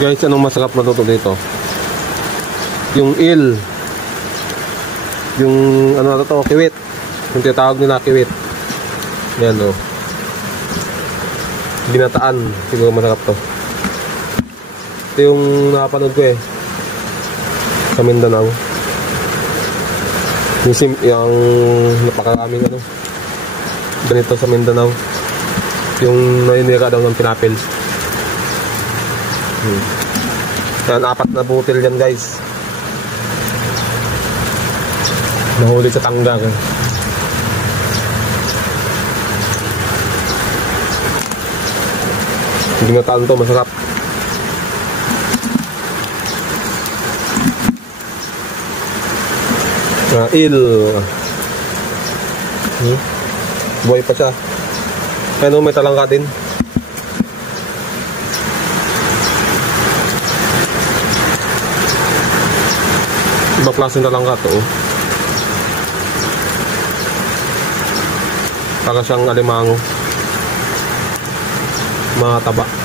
Guys, anong masarap na luto dito? Yung yung ano na to, kiwit. Yung tinatawag nila kiwit. Yan o. Binataan. Siguro masarap to. Ito yung nakapanood ko sa Mindanao. Yung napakaraming ano ganito sa Mindanao. Yung nainira daw ng pinapil. Yan, 4 na butil yan guys. Nahuli sa tanggar. Hindi na taon to, masarap. Buhay pa siya. Ano, may talangka din. Ibang klaseng talangka to. Para siyang alimango. Mga taba.